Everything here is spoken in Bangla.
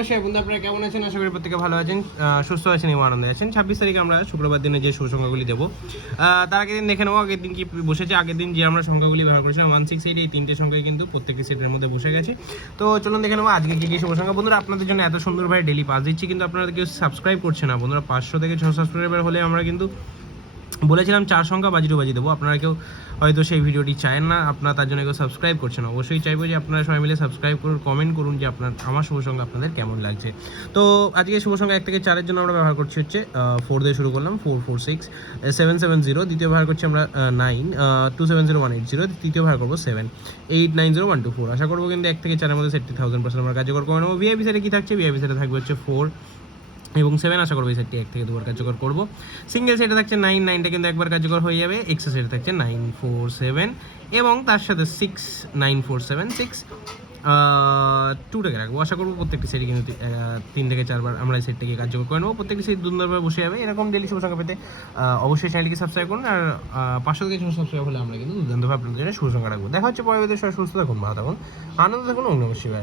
বন্ধু আপনারা কেমন আছেন? আশা করি প্রত্যেকে ভালো আছেন, সুস্থ আছেন এবং আনন্দে আছেন। 26 তারিখে আমরা শুক্রবার দিনে যে শুভ সংখ্যাগুলি দেবো তার আগের দিন দেখে নেবো আগের দিন কি বসেছে। আগের দিন যে আমরা সংখ্যাগুলি ব্যবহার করেছিলাম 168, এই তিনটে সংখ্যায় কিন্তু প্রত্যেকটি সেটের মধ্যে বসে গেছে। তো চলুন দেখে নেবো আজকে কি শুভ সংখ্যা। বন্ধুরা আপনাদের জন্য এত সুন্দরভাবে ডেলি পাস দিচ্ছি, কিন্তু আপনারা কেউ সাবস্ক্রাইব করছে না। বন্ধুরা 500 থেকে 600 সাবস্ক্রাইবার হলে আমরা কিন্তু বলেছিলাম 4 সংখ্যা বাজি দেবো। আপনারা কেউ হয়তো সেই ভিডিওটি চান না, আপনারা তার জন্য কেউ সাবস্ক্রাইব করছেন। অবশ্যই চাইবো যে আপনারা সবাই মিলে সাবস্ক্রাইব করুন, কমেন্ট করুন যে আমার শুভ সংখ্যা আপনাদের কেমন লাগছে। তো আজকে শুভ সংখ্যা 1 থেকে 4-এর জন্য আমরা ব্যবহার করছি হচ্ছে 4 দিয়ে শুরু করলাম, 446 770, দ্বিতীয় ব্যবহার করছি আমরা 9 270180, তৃতীয় ব্যবহার করবো 7 890124। আশা করবো কিন্তু 1 থেকে 4-এর মধ্যে সেটটি 1000% আমরা কার্যকর করে নেবো। ভিআইপি সেটে কী থাকছে? ভিআইপি সেটে থাকবে হচ্ছে 4 এবং 7। আশা করবো এই সেটটি 1 থেকে 2বার কার্যকর করবো। সিঙ্গেল সেটে থাকছে 9, 9টা কিন্তু একবার কার্যকর হয়ে যাবে। এক্সট্রা সেটে থাকছে 947 এবং তার সাথে 6 947 6 2টাকে রাখবো। আশা করবো প্রত্যেকটি সেটই কিন্তু 3 থেকে 4বার আমরা এই সেটটাকে কার্যকর করে নেবো। প্রত্যেকটি সেট সুন্দরভাবে বসে যাবে। এরকম ডেলি শুভ সংখ্যা পেতে অবশ্যই চ্যানেলটিকে সাবস্ক্রাইব করুন। আর 500 থেকে 600 সাবস্ক্রাইব হলে আমরা কিন্তু দুর্দান্তভাবে আপনাদের জন্য শুভ সংখ্যা রাখবো। দেখা হচ্ছে পরবর্তী সময়। সুস্থ থাকুন, ভালো থাকুন, আনন্দ থাকুন। নমস্কার।